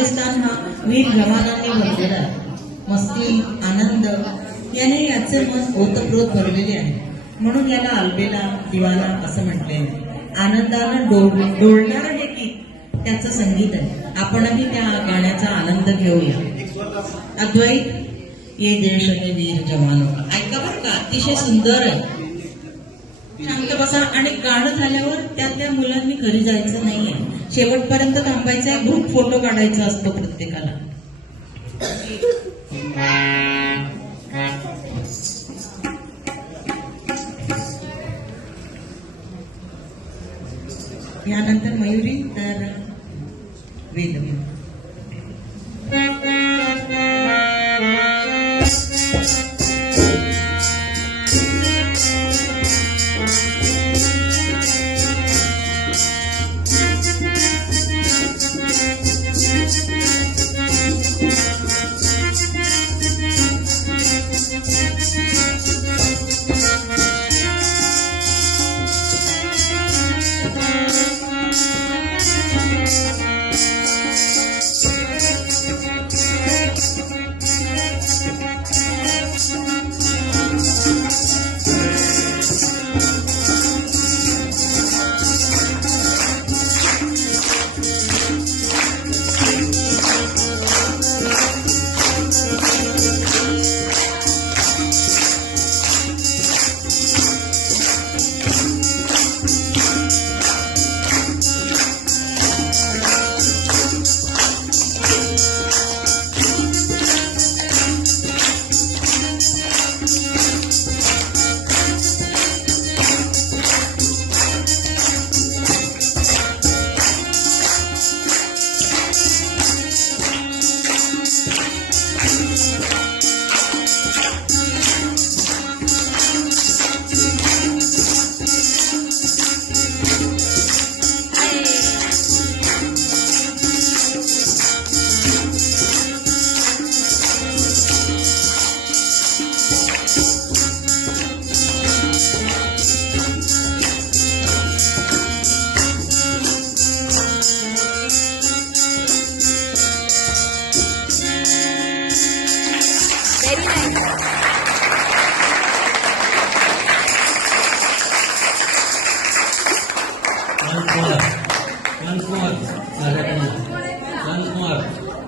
पाकिस्तान हा वीर जवानांनी भरलेला मस्ती आनंद याने याचे मन ओतप्रोत भरलेले आहे. म्हणून याला अलबेला दिवाना असं म्हटले. आनंदानं डोलणारं हे गीत त्याचं संगीत आहे. आपणही त्या गाण्याचा आनंद घेऊया. अद्वैत ये देश है वीर जवानो. ऐका बरं का, अतिशय सुंदर आहे. शांत बसा आणि गाणं झाल्यावर त्या मुलांनी घरी जायचं नाहीये, शेवटपर्यंत थांबायचं आहे. ग्रुप फोटो काढायचा असतो प्रत्येकाला. यानंतर मयुरी तर वेद. Very nice.